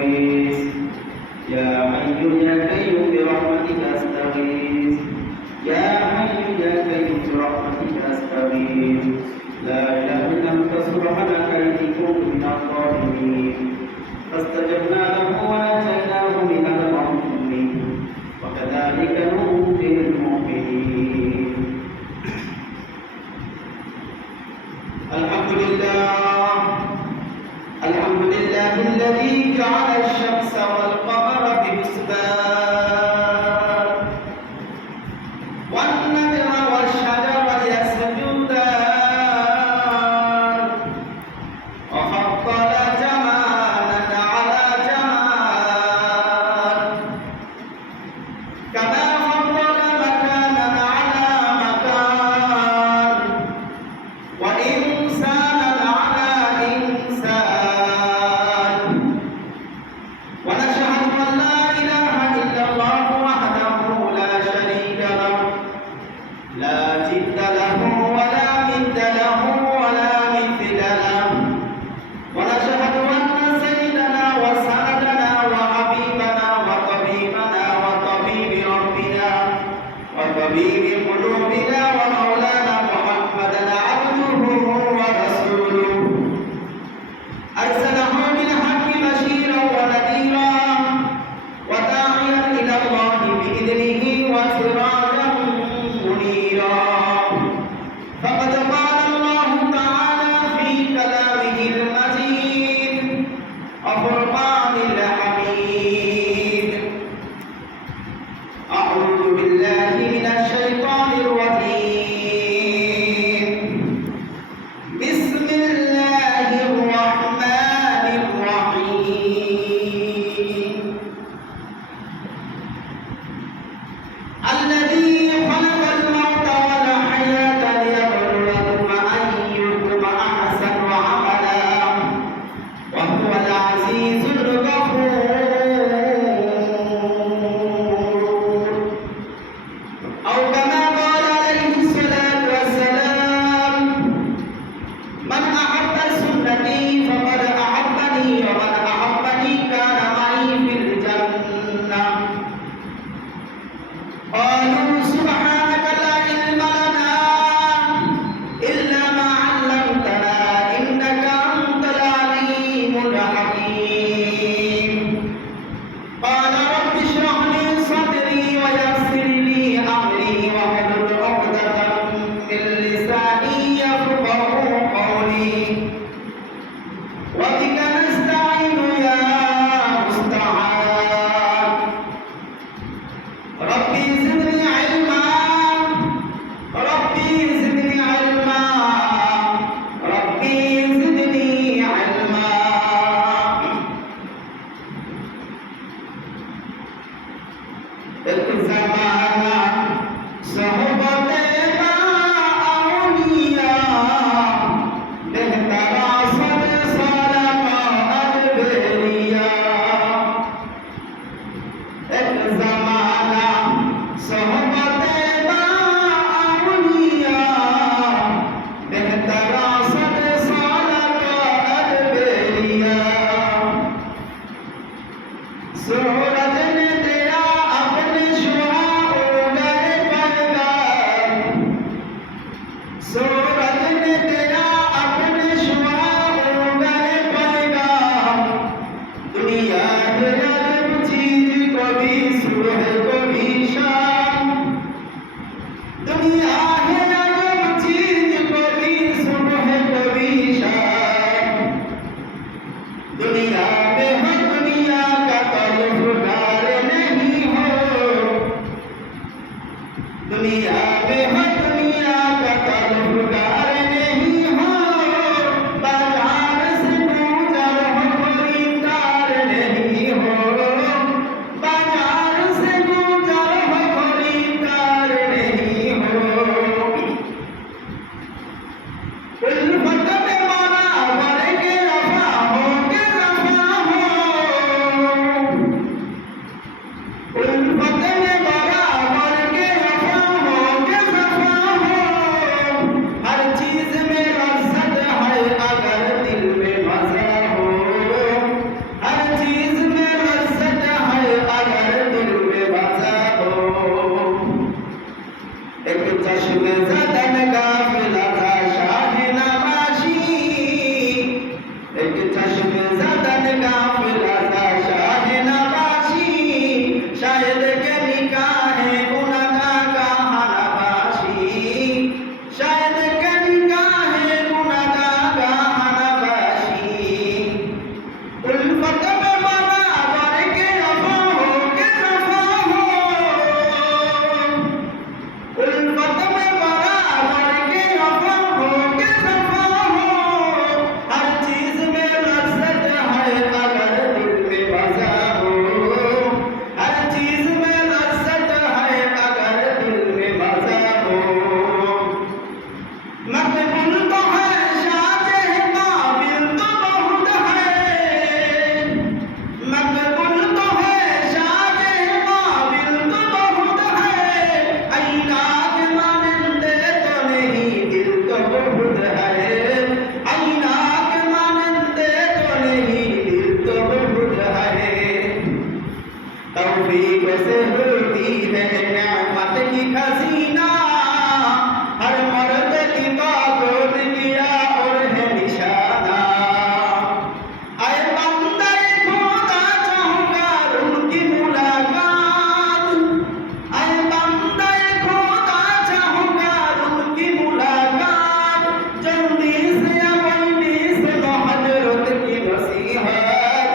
أستغيث يا حي يا قيوم برحمتك أستغيث يا حي يا قيوم برحمتك أستغيث لا إله إلا أنت سبحانك إني كنت من الظالمين فاستجبنا له ونجيناه من الغم وكذلك ننجي المؤمنين. الحمد لله الذي جعل الشمس والقمر بحسبان والنجم والشجر يسجدان وفضل جمالا على جمال كما فضل مكانا على مكان وإنسانا على إنسان ونشهد أن لا إله إلا الله وحده لا شريك له لا جد له ولا ند له ولا مثل له ونشهد أن سيدنا وسندنا وحبيبنا وطبيبنا وطبيب ربنا وطبيب قلوبنا ومولانا محمدا عبده ورسوله أرسله بالحق بشيرا ونذيرا وداعيا إلى الله بإذنه وسراجا منيرا فقد قال الله تعالى في كلامه المجيد وفرقان الحميد أعوذ بالله من الشيطان الرجيم بسم الله الرحمن الرحيم الذي خلق الموت والحياة ليبلوكم أيكم أحسن عملا وهو العزيز الغفور أو كما قال عليه الصلاة والسلام من أحب سنتي فقد أحبني ومن أحبني كان معي في الجنة قالوا سبحانك لا علم لنا إلا ما علمتنا إنك أنت العليم الحكيم قال رب اشرح لي صدري ويسر لي أمري واحلل عقدة من لساني يفقهوا قولي وبك نستعين يا مستعان ربي زدني علما ربي زدني علما ربي زدني علما الزمان صحبة أولياء بهترى صد صدق أدبرياء الزمان صحبة أولياء بهترى صد صدق أدبرياء सूरज ने दिया अपने शुआओं गए पैगाम सूरज ने दिया अपने शुआओं गए पैगाम दुनिया है अजब चीज कभी सुबह कभी शाम दुनिया है अजब चीज कभी सुबह कभी शाम दुनिया में हो दुनिया का तलबगार नहीं हो दुनिया में हो दुनिया का तलबगार नहीं हो बाजार से गुजर हो खरीदार नहीं हो बाजार से गुजर हो खरीदार नहीं हो भी कैसे होती है नेमत की खजीना हर मर्द की ताकत किया और है निशाना आए बंदे खुदा चाहूंगा उनकी मुलाकात आए बंदे खुदा चाहूंगा उनकी मुलाकात जल्दी से अपनी सुनो हजरत की नसीहत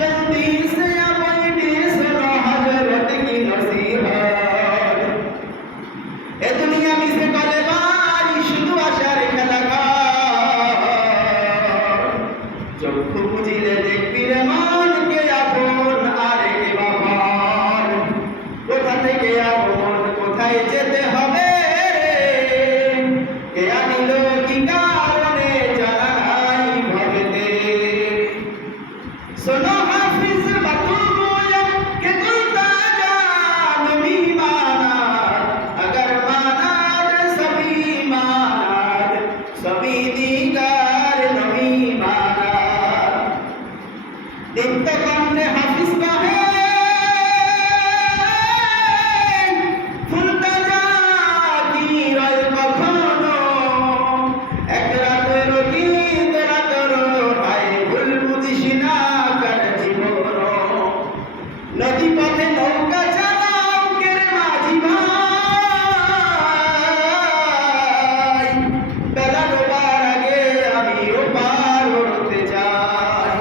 जल्दी से अपनी सुनो हजरत की नसीहत ए दुनिया में से कले बारी शुद्ध आशार খেলাঘর চক্ষু বুঝিলে দেখবি রে মনকে আপন আরে কে বাবার কোথা থেকে আপন কোথায় যেতে হবে কে আনিল কি কারণে জানা নাই ভবেতে सुनो हाफिज बतूया के गुलता जान भी मानाद अगर मानाद सभी दीदार नबी मानाद नित्य कामने हाफिज का है ফুলটা জাতি রয় কখনো এক রাতের গীত রাতর হায় ভুল বুঝিস না কার জীবন নদী পথে নৌকা চালাও কেরে মাঝি ভাই বেলা ডোবার আগে আমিও পার হতে চাই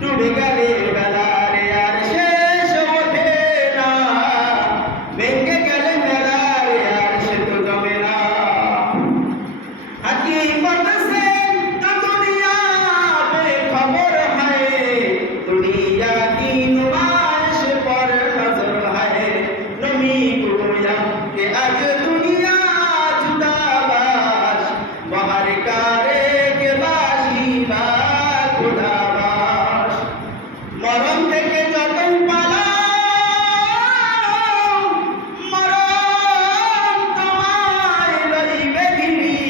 ডুবে গেলে বেলা রে আর শেষ ওঠে না ভেঙে গেলে বেলা রে আর সে তো জমে না हकीकत से तो दुनिया बेखबर है दुनिया की नुमाइश पर नजर है नमी गोया के आज दुनिया जुदाबाश बाहर कारे के बाशी बा खुदाबाश मरम থেকে যতই পালাও মরণ তোমায় লইবে ঘিরি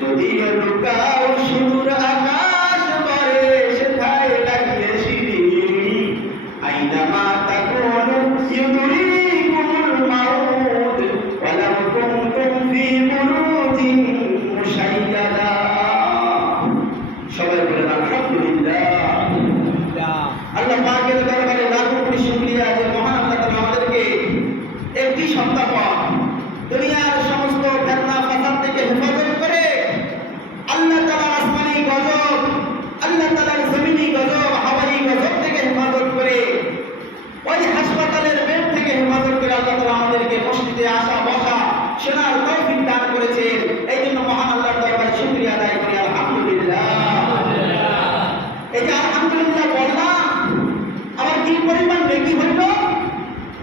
যদিও লুকাও সুদূর আকাশ পরে সেথায় লাগিয়ে সিঁড়ি আইনামা তাকুনু ইউদরিকুমুল মাউত ওয়ালাউ কুনতুম ফি বুরুজিন মুশাইয়াদা সবাই বলেন আলহামদুলিল্লাহ আল্লাহ পাকের দরবারে লাখো কোটি শুকরিয়া যে মহান আল্লাহ তাআলা আমাদেরকে একটি সপ্তাহ পর দুনিয়ার সমস্ত ফিতনা ফাসাদ থেকে হেফাজত করে আল্লাহ তাআলার আসমানি গজব আল্লাহ তাআলার জমিনি গজব হাওয়াই গজব থেকে হেফাজত করে ওই হাসপাতালের বেড থেকে হেফাজত করে আল্লাহ তাআলা আমাদেরকে মসজিদে আসা বসা শোনার তৌফিক দান করেছেন এই জন্য মহান আল্লাহর দরবারে শুকরিয়া আদায় করি আলহামদুলিল্লাহ এই যে আলহামদুলিল্লাহ বললাম আমার কি পরিমাণ নেকি হইল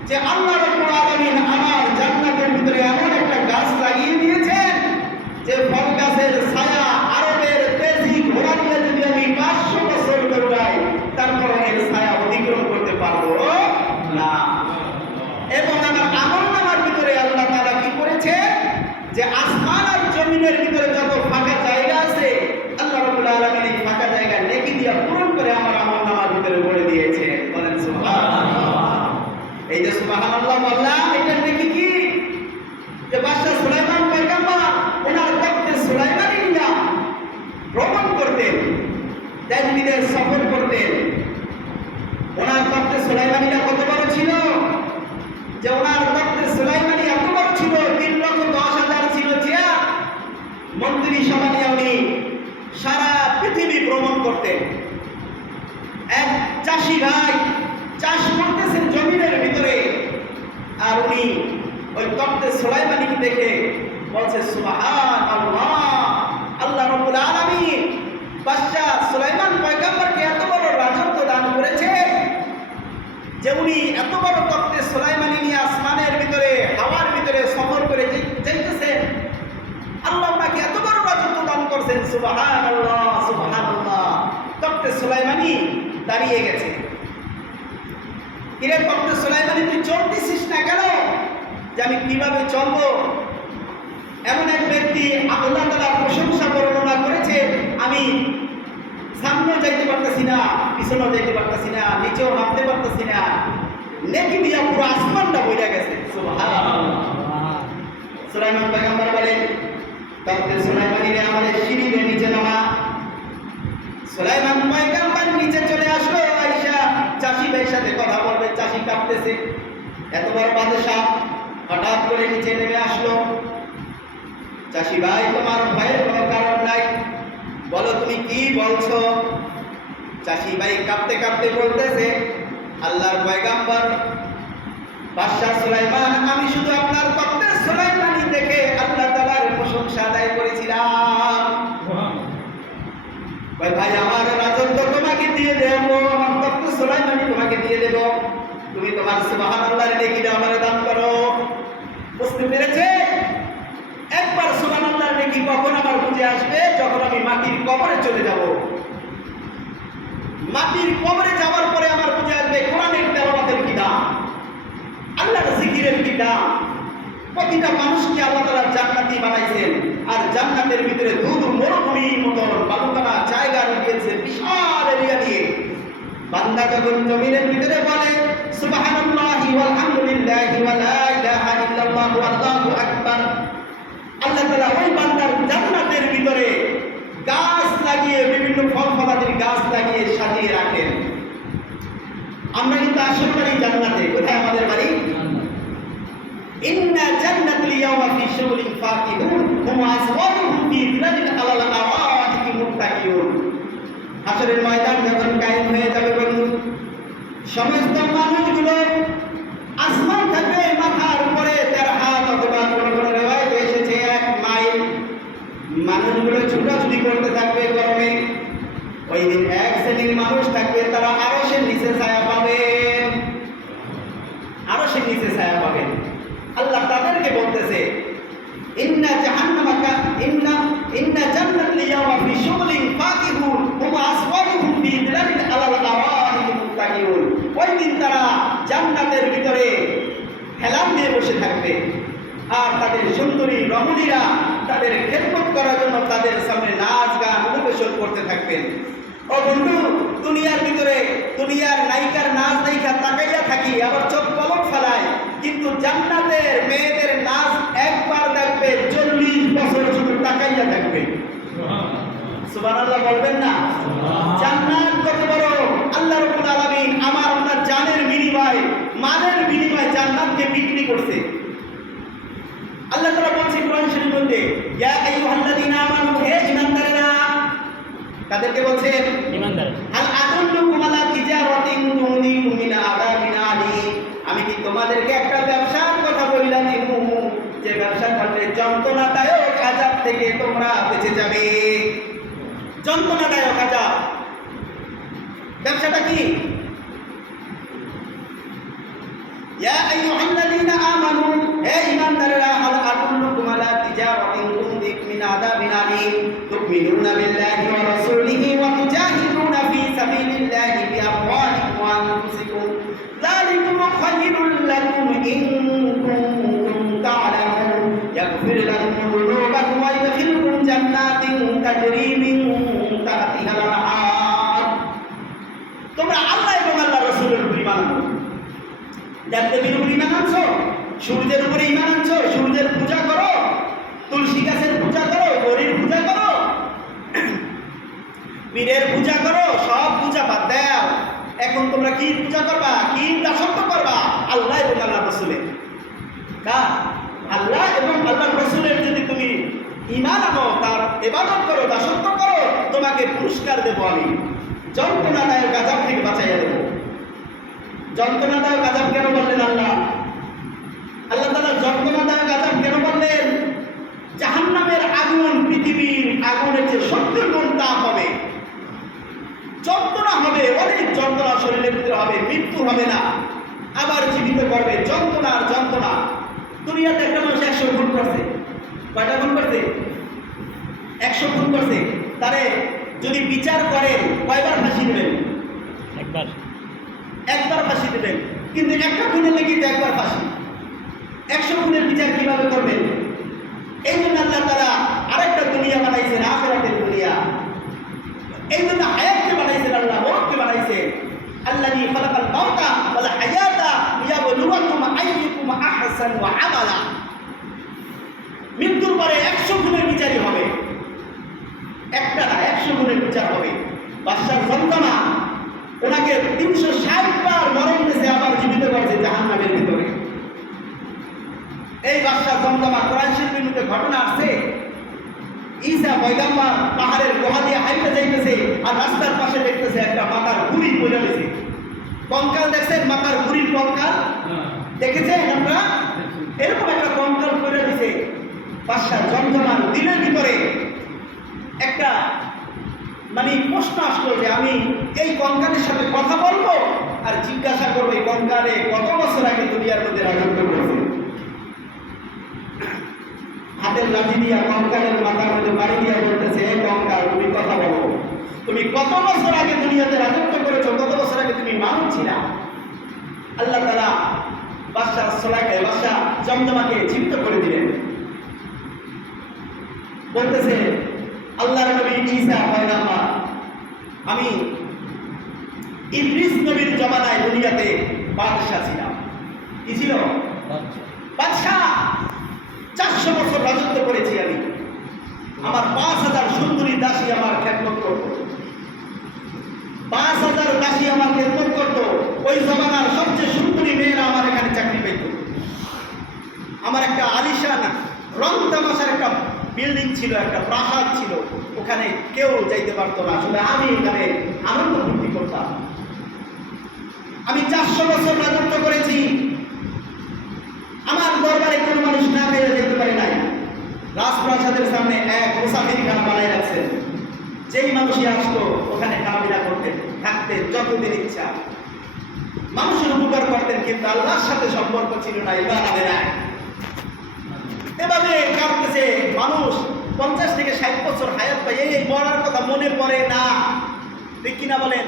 যে আল্লাহ রাব্বুল আলামিন আমার জান্নাতের ভিতরে এমন একটা গাছ লাগিয়ে দিয়েছেন যে ফল গাছের ছায়া আরবের তেজি ঘোড়া দিয়ে যদি আমি 500 বছর দৌড়াই তারপর এর ছায়া অতিক্রম করতে পারবো না এবং আমার আমলনামার ভিতরে আল্লাহ তাআলা কি করেছে যে আসমান আর জমিনের ভিতরে যত ফাঁকা জায়গা আছে আল্লাহ রাব্বুল আলামিন এই ফাঁকা জায়গা নেকি দিয়ে পূরণ করে আমার আমলনামার ভিতরে ভরে দিয়েছে বলেন সুবহানাল্লাহ এই যে সুবহানাল্লাহ বললাম এটা নেকি কি যে বাদশা সুলাইমান পয়গম্বর ওনার তখতে সুলাইমানি নিয়া ভ্রমণ করতেন দেশ-বিদেশ সফর করতেন ওনার তখতে সুলাইমানিটা কত বড় ছিল যে ওনার তখতে সুলাইমানি এত বড় ছিল 3,10,000 ছিল চেয়ার মন্ত্রী সভা নিয়ে উনি সারা পৃথিবী ভ্রমণ করতেন এক চাষি ভাই চাষ করতেছেন জমিনের ভিতরে আর উনি ওই তখতে সুলাইমানিকে দেখে বলছে সুবহানাল্লাহ আল্লাহ রাব্বুল আলামিন বাদশা সুলাইমান পয়গম্বরকে এত বড় রাজত্ব দান করেছে যে উনি এত বড় তখতে সুলাইমানি নিয়ে আসমানের ভিতরে হাওয়ার ভিতরে সফর করে যাইতেছেন আল্লাহ ওনাকে এত বড় রাজত্ব দান করছেন সুবহানাল্লাহ সুবহানাল্লাহ তখতে সুলাইমানি দাঁড়িয়ে গেছে কিরে তখতে সুলাইমানি তুই চলতেছিস না কেন যে আমি কিভাবে চলবো এমন এক ব্যক্তি আল্লাহ তাআলা প্রশংসা বর্ণনা করেছে আমি সামনেও যাইতে পারতেছি না পিছনেও যাইতে পারতেছি না নিচেও নামতে পারতেছি না নেকি দিয়া পুরো আসমানটা বইরা গেছে। সুবহানাল্লাহ। সুলাইমান পয়গম্বর বলেন, তবে সুলাইমানের আমাদের সিঁড়ি দিয়ে নিচে নামা। সুলাইমান পয়গম্বর নিচে চলে আসলো, আয়েশা চাষি ভাইয়ের সাথে কথা বলবে, চাষি কাঁপতেছে, এত বড় বাদশা হঠাৎ করে নিচে নেমে আসলো। চাষি ভাই, তোমার ভয়ের কোনো কারণ নাই, বলো তুমি কি বলছো? চাষি ভাই কাঁপতে কাঁপতে বলতেছে, আল্লাহর পয়গম্বর বাদশা সুলাইমান, আমি শুধু আপনার তত্ত্বের সুলাইমানি দেখে আল্লাহ তাআলার প্রশংসা আদায় করেছিলাম। ভাই, আমার রাজত্ব তোমাকে দিয়ে দেব, আমার তত্ত্ব সুলাইমানি তোমাকে দিয়ে দেব, তুমি তোমার সুবহানাল্লাহর নেকিটা আমারে দান করো। বুঝতে পেরেছে? একবার সুবহানাল্লাহর নেকি কখন আমার বুঝে আসবে? যখন আমি মাটির কবরে চলে যাব। মাটির কবরে যাওয়ার পরে আমার বুঝে আসবে কোরআনের তেলাওয়াতের কি দাম, আল্লাহর জিকিরের কি দাম। প্রতিটা মানুষকে আল্লাহ তাআলা জান্নাতি বানাইছেন, আর জান্নাতের ভিতরে দুধ মরুভূমির মতন বালুকানা জায়গা দিয়েছে, বিশাল এরিয়া দিয়ে। বান্দা যখন জমিনের ভিতরে বলে সুবহানাল্লাহি ওয়াল হামদুলিল্লাহি ওয়া লা ইলাহা ইল্লাল্লাহু আল্লাহু আকবার, আল্লাহ তাআলা ওই বান্দার জান্নাতের ভিতরে গাছ লাগিয়ে, বিভিন্ন ফল ফলাদির গাছ লাগিয়ে সাজিয়ে রাখেন। আমরা কিন্তু আসল বাড়ি জান্নাতে। কোথায় আমাদের বাড়ি? ইন্না জান্নাতুল ইয়াওমা ফি শুগুলিন ফাকিহুন হুম আসওয়ারুহুম ফি যিলালিন আলাল আরাইকি মুত্তাকিউন। হাসরের ময়দান যখন কায়েম হয়ে যাবে বন্ধু, সমস্ত মানুষগুলো আসমান থাকবে মাথার উপরে 13 হাত, অথবা কোনো কোনো রিওয়ায়াতে এসেছে 1 মাইল। মানুষগুলো ছুটাছুটি করতে থাকবে গরমে। ওই দিন এক শ্রেণীর মানুষ থাকবে, তারা আরশের নিচে ছায়া পাবেন, আরশের নিচে ছায়া পাবেন। আল্লাহ তাদেরকে বলতেছে, ইন্না জাহান্নামা ইন্না জান্নাতুল ইয়াওমা ফি শুগুলিন ফাকিহুন হুম আসওয়ারুহুম ফি যিলালিন আলাল আরাইকি মুত্তাকিউন। ওই দিন তারা জান্নাতের ভিতরে হেলান দিয়ে বসে থাকবে, আর তাদের সুন্দরী রমণীরা তাদের খেদমত করার জন্য তাদের সামনে নাচ গান পরিবেশন করতে থাকবেন। ও বন্ধু, দুনিয়ার ভিতরে দুনিয়ার নায়িকার নাচ দেখা তাকাইয়া থাকি, আবার চোখ পলক ফেলায়, কিন্তু জান্নাতের মেয়েদের নাচ একবার দেখবে 40 বছর শুধু তাকাইয়া থাকবে। সুবহানাল্লাহ বলবেন না? জান্নাত কত বড়! আল্লাহ রাব্বুল আলামিন আমার আপনার জানের বিনিময়ে, মালের বিনিময়ে জান্নাতকে বিক্রি করছে। আল্লাহ তাআলা বলছেন কোরআন শরীফের মধ্যে, ইয়া আইয়ুহাল্লাযীনা আমানু, হে ঈমানদারেরা। তাদেরকে বলছেন ঈমানদার, আল আদুল্লুকুম আলা তিজারাতিন তুনজিকুম মিন আযাবিন আলীম। আমি কি তোমাদেরকে একটা ব্যবসার কথা বললাম দিব, যে ব্যবসা করলে যন্ত্রণাদায়ক আযাব থেকে তোমরা বেঁচে যাবে। যন্ত্রণাদায়ক আযাব, ব্যবসাটা কি? ইয়া আইয়ুহাল্লাযীনা আমানু, হে ঈমানদারেরা, হাল আদুল্লুকুম আলা তিজারাতিন তুনজিকুম মিন আযাবিন আলীম তুমিনুনা বিল্লাহি ওয়া রাসূলিহি ওয়া তুজাহিদুনা ফি সাবিলিল্লাহি বিআমওয়ালিকুম ওয়া আনফুসিকুম যালিকুম খায়রুল লাকুম ইন কুনতুম তা'লামুন ইয়াগফির লাকুম যুনুবাকুম ওয়া ইদখিলকুম জান্নাতিন তাজরি মিন তাহতিহাল আনহার। তোমরা আল্লাহ এবং আল্লাহর রাসূলের উপর ঈমান আনো। দেবদেবীর উপর ঈমান আনছো, সূর্যের উপরে ঈমান আনছো, সূর্যের পূজা করো, তুলসী গাছের পূজা করো, গরির পূজা করো, পীরের পূজা করো, সব পূজা বাদ দাও। এখন তোমরা কি পূজা করবা? কি দাসত্ব করবা? আল্লাহ এবং আল্লাহর রাসূলের। কার? আল্লাহ এবং আল্লাহর রাসূলের যদি তুমি ঈমান আনো, তার ইবাদত করো, দাসত্ব করো, তোমাকে পুরস্কার দেব আমি, যন্ত্রণাদায়ক আযাব থেকে বাঁচাইয়া দেব। যন্ত্রণাদায়ক আযাব কেন বললেন আল্লাহ? আল্লাহ তাআলা যন্ত্রণাদায়ক আযাব কেন বললেন? জাহান্নামের আগুন পৃথিবীর আগুনের যে 70 গুণ তাপ হবে, যন্ত্রণা হবে, অনেক যন্ত্রণা শরীরের ভিতরে হবে, মৃত্যু হবে না, আবার জীবিত করবে। যন্ত্রণা আর যন্ত্রণা। দুনিয়াতে একটা মানুষ 100 খুন করছে, কয়টা খুন করছে? 100 খুন করছে। তারে যদি বিচার করেন কয়বার ফাঁসি দেবেন? একবার ফাঁসি দেবেন। কিন্তু একটা খুনের লেগে একবার ফাঁসি, 100 খুনের বিচার কিভাবে করবেন? এই জন্য আল্লাহ তাআলা আরেকটা দুনিয়া বানাইছেন, আখিরাতের দুনিয়া। এই জন্য হায়াতকে বানাইছেন, আল্লাহ মওতকে বানাইছেন। আল্লাযী খালাকাল মাউতা ওয়াল হায়াতা লিয়াবলুয়াকুম আইয়ুকুম আহসানু আমালা। মৃত্যুর পরে 100 গুণের বিচারই হবে, একটা না 100 গুণের বিচার হবে। বাদশাহ জমজমা ওনাকে 360 বার মরণ দিয়েছে, আবার জীবিত করছে জাহান্নামের ভিতরে। এই বাদশাহ জমজমা কোরআন শরীফের মধ্যে ঘটনা আছে, ঈসা পয়গম্বর পাহাড়ের গুহা দিয়ে হাইটে যাইতেছে, আর রাস্তার পাশে দেখতেছে একটা মাথার ঘুড়ি পড়ে গেছে। কঙ্কাল দেখছেন? মাথার ঘুড়ির কঙ্কাল দেখেছেন আপনারা? এরকম একটা কঙ্কাল পড়ে গেছে। বাদশাহ জমজমার দিনের ভিতরে একটা প্রশ্ন আসলো যে আমি এই কঙ্কালের সাথে কথা বলবো আর জিজ্ঞাসা করবো এই কঙ্কালে কত বছর আগে দুনিয়ার মধ্যে রাজত্ব করেছে। হাতের লাঠি দিয়া কঙ্কালের মাথার মধ্যে বাড়ি দিয়া বলতেছে, এই কঙ্কাল তুমি কথা বলো, তুমি কত বছর আগে দুনিয়াতে রাজত্ব করেছো, কত বছর আগে তুমি মানুষ ছিলা। আল্লাহ তাআলা বাদশাহ জমজমাকে জীবিত করে দিলেন। বলতেছে আল্লাহর নবী ঈসা পয়গম্বর, আমি ইদ্রিস নবীর জমানায় দুনিয়াতে বাদশাহ ছিলাম। কি ছিল? বাদশাহ। 400 বছর রাজত্ব করেছি আমি। আমার 5000 সুন্দরী দাসী আমার খেদমত করত, 5000 দাসী আমার খেদমত করত। ওই জমানার সবচেয়ে সুন্দরী মেয়েরা আমার এখানে চাকরি পেত। আমার একটা আলিশান রং তামাশার একটা বিল্ডিং ছিল, একটা প্রাসাদ ছিল, ওখানে কেউ যাইতে পারতো না, শুধু আমি এখানে আনন্দ ফুর্তি করতাম। আমি 400 বছর রাজত্ব করেছি। আমার দরবারে কোনো মানুষ না খেয়ে যেতে পারে নাই। রাজপ্রাসাদের সামনে এক মুসাফিরখানা বানাই রাখছেন, যেই মানুষই আসতো ওখানে খানাপিনা করতেন, থাকতেন যতদিন ইচ্ছা, মানুষের উপকার করতেন, কিন্তু আল্লাহর সাথে সম্পর্ক ছিল না, ইবাদতে নাই। এভাবে কাটতেছে মানুষ। 50 থেকে 60 বছর হায়াত পাই, এই মরার কথা মনে পড়ে না, ঠিক কিনা বলেন?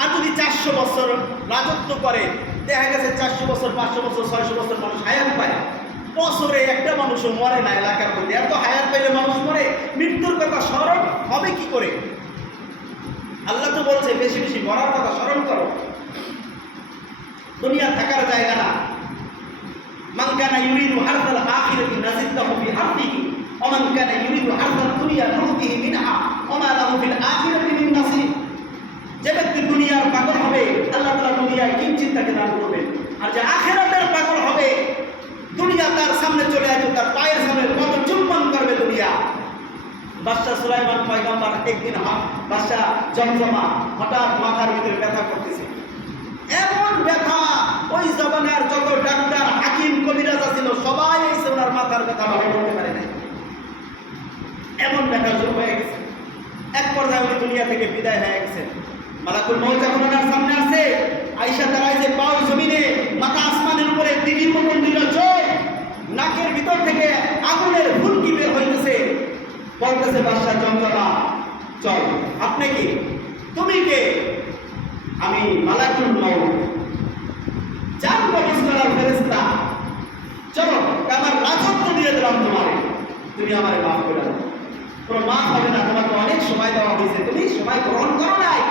আর যদি 400 বছর রাজত্ব করে, দেখা গেছে 400 বছর 500 বছর 600 বছর মানুষ হায়াত পায়, বছরে একটা মানুষও মরে না এলাকার মধ্যে। এত হায়াত পাইলে মানুষ মরে, মৃত্যুর কথা স্মরণ হবে কি করে? আল্লাহ তো বলছে বেশি বেশি মরার কথা স্মরণ করো। দুনিয়া থাকার জায়গা না। মান কানা ইউরিদু হারসাল আখিরাতি নাজিদহু ফি হারসিহি ওয়া মান কানা ইউরিদু হারসাল দুনিয়া নুতিহি মিনহা ওয়া মা লাহু ফিল আখিরাতি মিন নাসিব। যে ব্যক্তি দুনিয়ার পাগল হবে, আল্লাহ তাআলা দুনিয়ায় কিঞ্চিৎ তাকে দান করবেন। আর যে আখিরাতের পাগল হবে, দুনিয়া তার সামনে চলে আসবে, তার পায়ের সামনে কত চুম্বন করবে দুনিয়া। বাদশাহ সুলাইমান পয়গম্বর একদিন বাদশাহ জমজমা হঠাৎ মাথার ভিতরে ব্যথা করতেছে। এমন ব্যথা, ওই জমানার যত ডাক্তার হাকিম কবিরাজ ছিল সবাই এসে ওনার মাথার ব্যথা ভালো করতে পারে নাই, এমন ব্যথা শুরু হয়ে গেছে। এক পর্যায়ে উনি দুনিয়া থেকে বিদায় হয়ে গেছেন। মালাকুল মউত যখন ওনার সামনে আসে, আয়েশা দাঁড়াইছে পাও জমিনে, মাথা আসমানের উপরে, দিঘির মতন দিল চোখ, নাকের ভিতর থেকে আগুনের ফুলকি বের হইতেছে। বলতেছে বাদশাহ জমজমা, চল। আপনি কি? তুমি কে? আমি মালাকুল মউত, জান কবজ করার ফেরেশতা। চলো, আমার রাজত্ব দিয়ে দিলাম তোমারে, তুমি আমারে মাফ করে দাও। কোনো মাফ হবে না, তোমাকে অনেক সময় দেওয়া হয়েছে, তুমি সময় গ্রহণ করো নাই।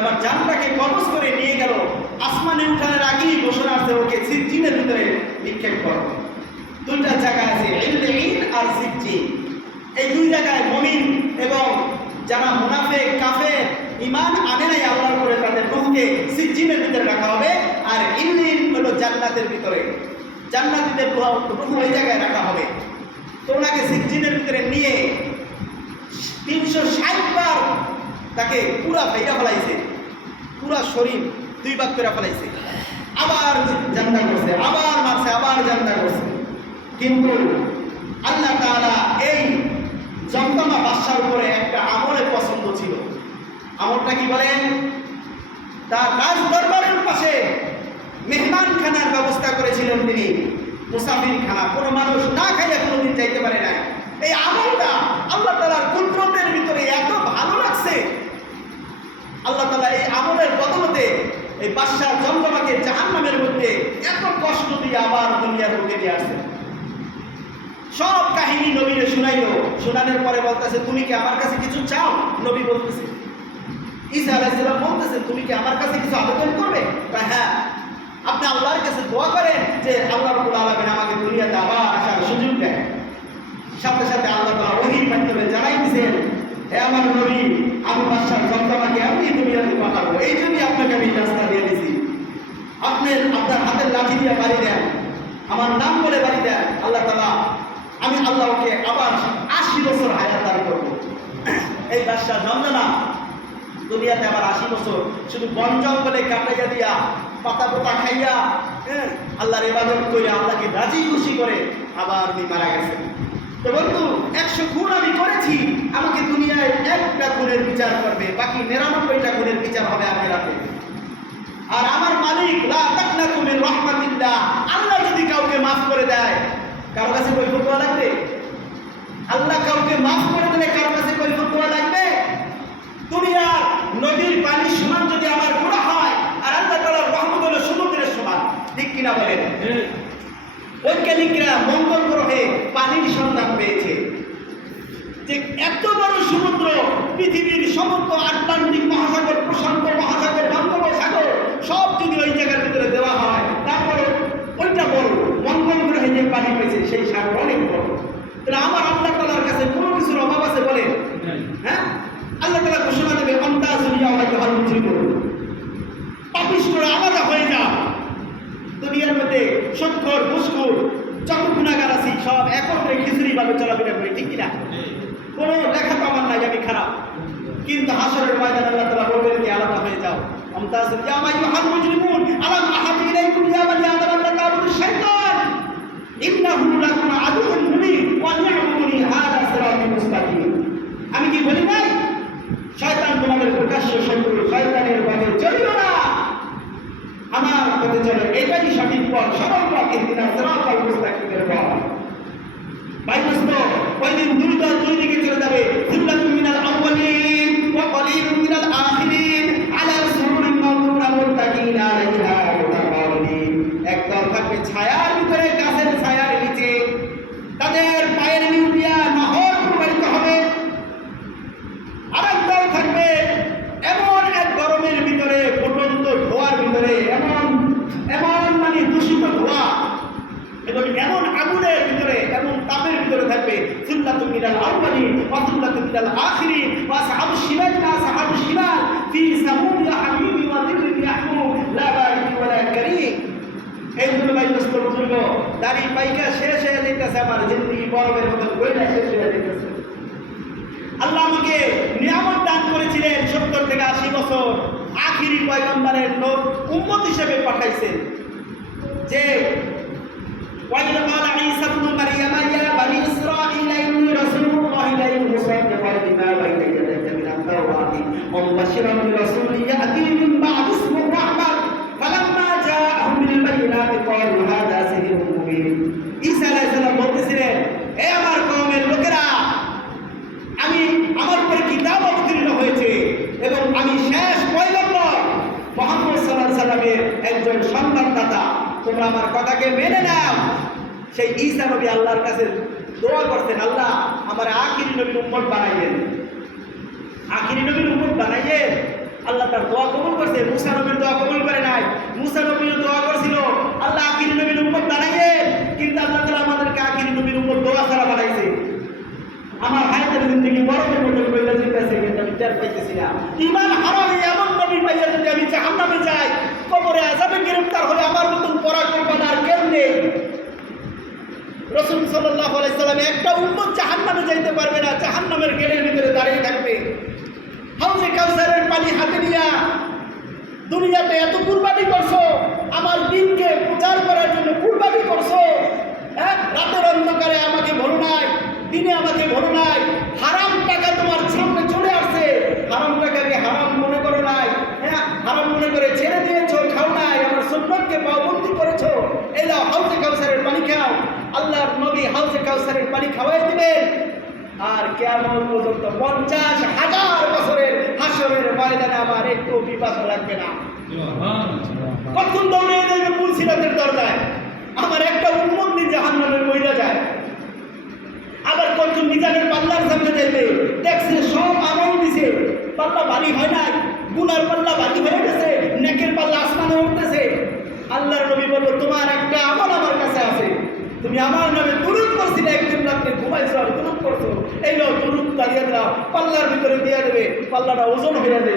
আমার জানটাকে কবজ করে নিয়ে গেল। আসমানে উঠানোর আগেই ঘোষণা আসছে, ওকে সিজ্জিনের ভিতরে নিক্ষেপ করো। দুইটা জায়গা আছে, ইললিন আর সিজ্জিন। এই দুই জায়গায় মুমিন এবং যারা মুনাফিক কাফের ঈমান আনে নাই আল্লাহর উপরে, তাদের রূহকে সিজ্জিনের ভিতরে রাখা হবে। আর ইল্লিন হলো জান্নাতের ভিতরে, জান্নাতীদের রূহ ওই জায়গায় রাখা হবে। তো ওনাকে সিজ্জিনের ভিতরে নিয়ে 360 বার তাকে পুরা ভাইয়া ফেলাইছে, পুরা শরীর 2 ভাগ করে ফেলাইছে। আবার জান্না করছে, আবার মারছে, আবার জান্না করছে। কিন্তু আল্লাহ তাআলা এই জমজমা বাদশার উপরে একটা আমলের পছন্দ ছিল। আমলটা কি বলেন? তার রাজ দরবারের পাশে মেহমানখানার ব্যবস্থা করেছিলেন তিনি, মুসাফিরখানা। কোনো মানুষ না খাইয়া কোনোদিন যাইতে পারে না। এই আমলটা আল্লাহ তাআলার কুদরতের ভিতরে এত ভালো লাগছে, আল্লাহ তাআলা এই আমলের বদলতে এই বাদশাহ জমজমাকে জাহান্নামের মধ্যে এত কষ্ট দিয়ে আবার দুনিয়ার বুকে নিয়ে আসছে। সব কাহিনী নবীরে শুনাইলো। শোনানোর পরে বলতেছে, তুমি কি আমার কাছে কিছু চাও? নবী বলতেছে, ঈসা আলাইহিস সালাম বলতেছেন, তুমি কি আমার কাছে কিছু আবেদন করবে? হ্যাঁ, আপনি আল্লাহর কাছে দোয়া করেন যে আল্লাহ রাব্বুল আলামিন আমাকে দুনিয়াতে আবার আসার সুযোগ দেন। সাথে সাথে আল্লাহ তাআলা ওহীর মাধ্যমে জানাই দিয়েছেন, হে আমার নবী, আমি বাদশাহ জমজমাকে এমনি দুনিয়াতে পাঠাবো, এই জন্যই আপনাকে আমি রাস্তা দিয়ে দিয়েছি। আপনার হাতের লাঠি দিয়ে বাড়ি দেন, আমার নাম বলে বাড়ি দেন, আল্লাহ তাআলা আমি আল্লাহকে আবার 80 বছর হায়াত দান করবো। এই বাদশাহ জমজমা দুনিয়াতে আবার 80 বছর শুধু বন জঙ্গলে কাটাইয়া দিয়া পাতা পোতা খাইয়া আল্লাহর ইবাদত করে আল্লাহকে রাজি খুশি করে আবার উনি মারা গেছেন। তো বন্ধু, 100 খুন আমি করেছি, আমাকে দুনিয়ায় একটা খুনের বিচার করবে, বাকি 99টা খুনের বিচার হবে আখিরাতে। আর আমার মালিক লা তাকনাতু মিন রাহমাতিল্লাহ, আল্লাহ যদি কাউকে মাফ করে দেয়, কারো কাছে কৈফিয়ত দেওয়া লাগবে? আল্লাহ কাউকে মাফ করে দিলে কারো কাছে কৈফিয়ত দেওয়া লাগবে? দুনিয়ার নদীর পানির সমান যদি আমার গুনাহ হয়, আর আল্লাহ তাআলার রহমত হলো সমুদ্রের সমান, ঠিক কিনা বলেন? বৈজ্ঞানিকরা মঙ্গল গ্রহে পানির সন্ধান পেয়েছে যে এত বড় সমুদ্র, পৃথিবীর সমস্ত আটলান্টিক মহাসাগর, প্রশান্ত মহাসাগর, বঙ্গোপসাগর সব যদি ওই জায়গার ভিতরে দেওয়া হয়, তারপরে ওইটা বড়। মঙ্গল গ্রহে যে পানি পেয়েছে সেই সাগর অনেক বড়। তাহলে আমার আল্লাহ তাআলার কাছে কোনো কিছুর অভাব আছে বলে? হ্যাঁ, আল্লাহ তাআলা ঘোষণা দেবে, আমতাজুল ইয়াওমা আইয়ুহাল মুজরিমুন, পাপিষ্ঠরা আলাদা হয়ে যাও। দুনিয়ার মধ্যে সৎকর ঘুষখোর যত গুনাহগার আছি সব একত্রে খিচুড়ি ভাবে চলাফেরা করি, ঠিক কিনা? কোনো লেখা তো আমার নাই আমি খারাপ, কিন্তু হাসরের ময়দানে আল্লাহ তাআলা বলবেন কি আলাদা হয়ে যাও। আমতাজুল ইয়াওমা আইয়ুহাল মুজরিমুন আলাম আহাদু ইলাইকুম ইয়া বানি আদম আল্লা তা'বুদুশ শাইতান ইন্নাহু লাকুম আদুউন মুবিন ওয়া নি'বুদুনি হাযা সিরাতুল মুস্তাকিম। আমি কি বলি নাই শয়তান তোমাদের প্রকাশ্য শত্রু, শয়তানের পথে চলিও না, আমার পথে চলো, এটাই সঠিক পথ, সরল পথ, ইহদিনাস সিরাতাল মুস্তাকিমের পথ। বাইনস্ত ওই দিন দুই দিকে চলে যাবে, যুল্লাতুম মিনাল আউয়ালিন ওয়া কলিলুম মিনাল আখিরিন আলা সুরুরিন মাওদুনা মুত্তাকিনা আলাইহা মুতাকাবিলিন। একদল থাকবে ছায়ার ভিতরে, গাছের ছায়ার নিচে, তাদের পায়ের নিচ দিয়া নহর প্রবাহিত হবে। আরেক দল থাকবে এমন এক গরমের ভিতরে, ফুটন্ত ধোঁয়ার ভিতরে, এমন মানে দূষিত ধোঁয়া এবং এমন আগুনের ভিতরে, এমন তাপের ভিতরে থাকবে। সুল্লাতুম মিনাল আউয়ালিন ওয়া সুল্লাতুম মিনাল আখিরিন ওয়া আসহাবুশ শিমাল মা আসহাবুশ শিমাল ফি সামুম ইয়া হামিম ওয়া যিল্লিন ইয়াহমুম লা বারিদ ওয়া লা কারীম। এই জন্য ভাই দোস্ত বুজুর্গ, দাড়ি পাইকা শেষ হয়ে যাইতেছে, আমার জিন্দেগি বরফের মতো বইলা শেষ হয়ে যাইতেছে। আল্লাহ আমাকে নিয়ামত দান করেছিলেন 70 থেকে 80 বছর, আখিরি পয়গম্বরের উম্মত হিসেবে পাঠাইছেন। যে وَإِذْ قَالَ عِيسَى ابْنُ مَرْيَمَ يَا بَنِي إِسْرَائِيلَ إِنِّي رَسُولُ اللَّهِ إِلَيْكُمْ مُصَدِّقًا لِمَا بَيْنَ يَدَيَّ مِنَ التَّوْرَاةِ وَمُبَشِّرًا بِرَسُولٍ يَأْتِي مِن بَعْدِي اسْمُهُ أَحْمَدُ فَلَمَّا جَاءَهُم بِالْبَيِّنَاتِ قَالُوا هَذَا سِحْرٌ مُبِينٌ। ঈসা আলাইহিস সালাম বলতেছিলেন, হে আমার কওমের লোকেরা, আমার উপর কিতাব অবতীর্ণ হয়েছে এবং আমি শেষ পয়গম্বর মুহাম্মদ সাল্লাল্লাহু আলাইহি সাল্লামের একজন সন্তানদাতা, তোমরা আমার কথাকে মেনে নাও। সেই ঈসা নবী আল্লাহর কাছে দোয়া করতেন, আল্লাহ আমার আখিরি নবীর উম্মত বানাইয়েন, আখিরি নবীর উম্মত বানাইয়েন। আল্লাহ তার দোয়া কবুল করছে। মুসা নবীর দোয়া কবুল করে নাই, মুসা নবীর দোয়া করছিল আল্লাহ আখিরি নবীর উম্মত বানাইয়েন, কিন্তু আল্লাহ তাআলা আমাদেরকে আখিরি নবীর উম্মত দোয়া ছাড়া বানাইছে। আমার হায়াতের জিন্দেগি বরফের মতো বইলা যেতেছে, কিন্তু আমি টের পাইতেছি না। ঈমান হারামে এমন নবী পাইয়া যদি আমি জাহান্নামে যাই, কবরে আযাবে গ্রেফতার হলে আমার মতন পরাক্রমবান আর কেউ নেই। রাসূল সাল্লাল্লাহু আলাইহি সাল্লাম একটা উম্মত জাহান্নামে যাইতে পারবে না, জাহান্নামের গেটের ভিতরে দাঁড়িয়ে থাকবে। হাউজে কাউসারের পানি হাতে নিয়া দুনিয়াতে এত কুরবানি করছো, আমার দিনকে প্রচার করার জন্য কুরবানি করছো, রাতের অন্ধকারে আমাকে ভরো নাই, দিনে আমাকে ভরো নাই, হারাম টাকা তোমার সামনে চলে আসছে, হারাম টাকাকে হারাম মনে করো নাই, হারাম মনে করে ছেড়ে দিয়েছো, খাও নাই, আমার সুন্নতকে পাবন্দি করেছো, এই দাও হাউজে কাউসারের পানি খাও। আল্লাহর নবী হাউজে কাউসারের পানি খাওয়াই দিবেন, আর কিয়ামত পর্যন্ত 50,000 বছরের হাসরের ময়দানে আমার একটু বিপাস লাগবে না। কখন দৌড়ে যাবে মূল সিরাতের দরজায়, আমার একটা উম্মত নিয়ে জাহান্নামে মইরা যায়। আবার কখন মিজানের পাল্লার সামনে যাইবে, দেখছে সব আমল দিছে, পাল্লা ভারী হয় নাই, গুনার পাল্লা ভারী হয়ে গেছে, নেকের পাল্লা আসমানে উঠতেছে। আল্লাহর নবী বলল, তোমার একটা আমল আমার কাছে আছে, তুমি আমার নামে দুরূদ করছিলে, একদিন রাত্রে ঘুমাইছো আর দুরূদ করছো, এই লো দুরূদ দিয়ে দাও, পাল্লার ভিতরে দিয়ে দেবে, পাল্লাটা ওজন হয়ে যাবে।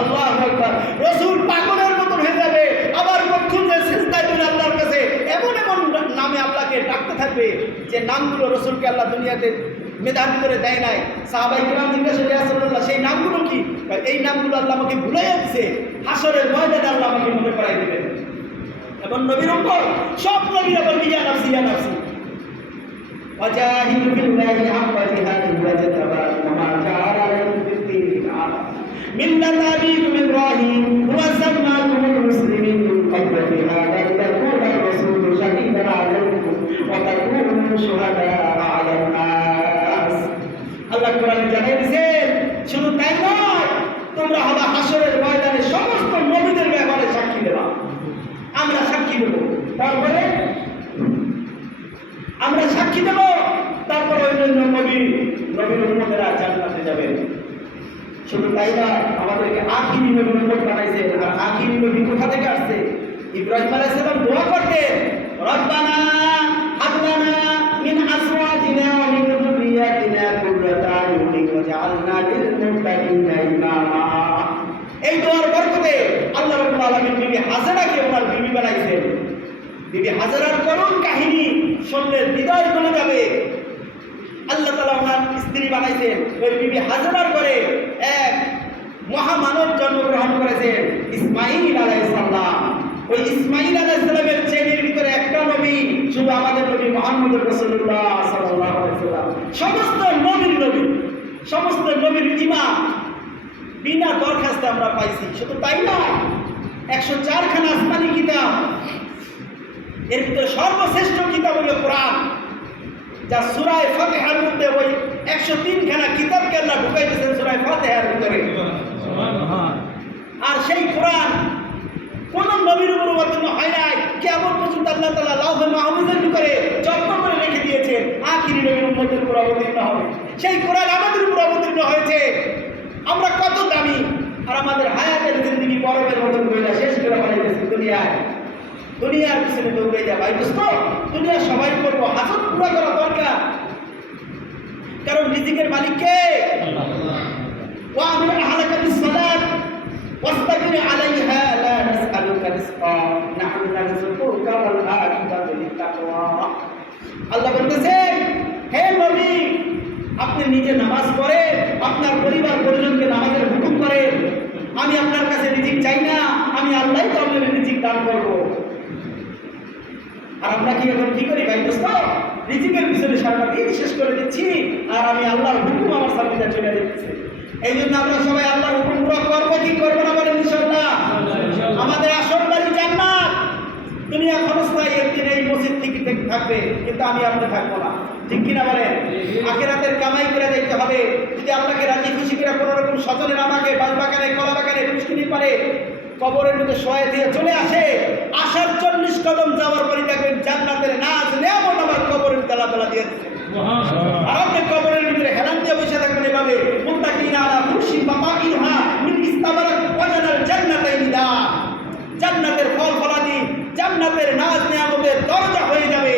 আল্লাহু আকবার। রাসূল পাগলের মতন হয়ে যাবে, আবার কখন যে সিজদায় পড়ে আল্লাহর কাছে এমন এমন নামে আল্লাহকে ডাকতে থাকবে যে নামগুলো রাসূলকে আল্লাহ দুনিয়াতে মেধার ভিতরে দেয় নাই। সাহাবায়ে কিরাম জিজ্ঞাসা করে, ইয়া রাসূলুল্লাহ, সেই নামগুলো কি? এই নামগুলো আল্লাহ আমাকে ভুলাইয়া দিয়েছে, হাসরের ময়দানে আল্লাহ আমাকে মনে করাই দিবেন। এবং নবীর উপর সব নবীর আবার ইয়া নাফসি ইয়া নাফসি, ওয়াজাহিদু বিল্লাহি হাক্কা জিহাদিহি ওয়াজতাবাকুম ওয়া মা জাআলা আলাইকুম ফিদ-দীনি মিন হারাজ মিল্লাতা আবিকুম ইব্রাহিম ওয়া সাম্মাকুমুল মুসলিমিন মিন ক্বাবলু ফি হাযা লিয়াকুনা আর-রাসূলু শাহীদান আলাইকুম ওয়া তাকুনু শুহাদা'a আলান নাস। আল্লাহ কোরআনে জানিয়ে দিয়েছেন, শুধু তাই নয়, তোমরা হবে হাসরের ময়দানে সমস্ত নবীদের ব্যাপারে সাক্ষী দেবা। আমরা সাক্ষী দেব, তারপরে আমরা সাক্ষী দেব, তারপরে অন্যান্য নবীর উম্মতেরা জান্নাতে যাবেন। শুধু তাই না, আমাদেরকে আখিরি নবীর উম্মত বানাইছেন। আর আখিরি নবী কোথা থেকে আসছে? ইব্রাহিম আলাইহিস সালাম দোয়া করতেন, রব্বানা হাব লানা মিন আজওয়াজিনা ওয়া মিন যুররিয়াতিনা কুররাতা আয়ুনিন ওয়াজআলনা লিল মুত্তাকিনা ইমামা। এই দোয়ার বরকতে আল্লাহ রাব্বুল আলামিন বিবি হাজেরাকে ওনার বিবি বানাইছেন। বিবি হাজেরার করুণ কাহিনী শুনলে হৃদয় গলে যাবে। আল্লাহ তাআলা ওনার স্ত্রী বানাইছেন। ওই বিবি হাজেরার করে এক মহামানব জন্মগ্রহণ করেছেন, ইসমাঈল আলাইহিস সালাম। ওই ইসমাঈল আলাইহিস সালামের চেনের ভিতরে একটা নবী, শুধু আমাদের নবী মুহাম্মদুর রাসূলুল্লাহ সাল্লাল্লাহু আলাইহি ওয়াসাল্লাম। সমস্ত নবী, সমস্ত নবীর ইমাম বিনা দরখাস্তে আমরা পাইছি। শুধু তাই না, 104 খানা আসমানি কিতাব, এর ভিতরে সর্বশ্রেষ্ঠ কিতাব হল কোরআন, যা সূরা ফাতিহার মধ্যে ওই 103 খানা কিতাবকে আল্লাহ ঢুকাই দিয়েছেন সূরা ফাতিহার ভিতরে। আর সেই কোরআন কোন নবীর উপর অবতীর্ণ হয় নাই, কিয়ামত পর্যন্ত আল্লাহ তাআলা লাউহে মাহফুজের ভিতরে যত্ন করে রেখে দিয়েছেন, আখিরি নবীর উম্মতের উপর অবতীর্ণ হবে। সেই কোরআন আমাদের উপর অবতীর্ণ হয়েছে। আমরা কত দামি, আর আমাদের হায়াতের জিন্দেগি বরফের মতন কইলা শেষ করে ফেলাইতেছি দুনিয়ার পিছনে দৌড়ে যা। ভাই দোস্ত, দুনিয়া সবাই করবো, হাজত পুরা করা দরকার, কারণ রিজিকের মালিক কে? ওয়া'মুর আহলাকা বিস-সালাত ওয়াসতাবির আলাইহা লা নাসআলুকা রিজকা নাহনু নারযুকুকা ওয়াল আকিবাতু লিত-তাকওয়া। আল্লাহ বলতেছেন, হে নবী, আপনি নিজে নামাজ পড়েন, আপনার পরিবার পরিজনকে নামাজের হুকুম করেন। আমি আপনার কাছে রিজিক চাই না, আমি আল্লাহই তো আপনাদের রিজিক দান করব। আর আমরা কি এখন কি করি ভাই দোস্ত? রিজিকের পিছনে সারাটা দিন শেষ করে দিচ্ছি, আর আমি আল্লাহর হুকুম আমার সামনে চলে যাচ্ছে। এই জন্য আমরা সবাই আল্লাহর হুকুম পুরো করবো কি করবো না বলেন? ইনশাআল্লাহ। আমাদের আসল বাড়ি জান্নাত। দুনিয়া ক্ষণস্থায়ী, একদিন এই মসজিদ থেকে থাকবে, কিন্তু আমি আপনি থাকবো না, ঠিক কিনা বলেন? আখিরাতের কামাই করে দেখতে হবে। যদি আপনাকে রাজি খুশি করে কোনো রকম স্বজনের আমাকে বাগানে, কলা বাগানে, পুষ্কিনি পারে কবরের মধ্যে শোয়া দিয়ে চলে আসে, আসার 40 কদম যাওয়ার পরে দেখবেন জান্নাতের নাজ নেয়ামত আমার কবরের তালা তালা দিয়ে দিচ্ছে। আর আপনি কবরের ভিতরে হেলান দিয়ে বসে থাকবেন এভাবে, মুত্তাকিনা আলা ফুরশি মাতাকিনহা মিন ইস্তাবারাক ওয়াজানাল জান্নাতাইনি দান। জান্নাতের ফল ফলাদি, জান্নাতের নাজ নেয়ামতের দরজা হয়ে যাবে,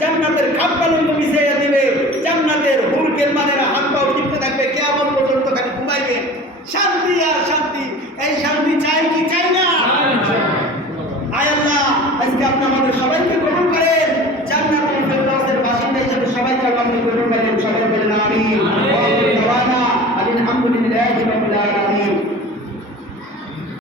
জান্নাতের খাপকালুন মিশাইয়া দিবে, জান্নাতের হুরকের মানেরা হাত পাও টিপতে থাকবে, কিয়ামত পর্যন্ত খালি ঘুমাইবে। শান্তি আর শান্তি। এই শান্তি চাই কি চাই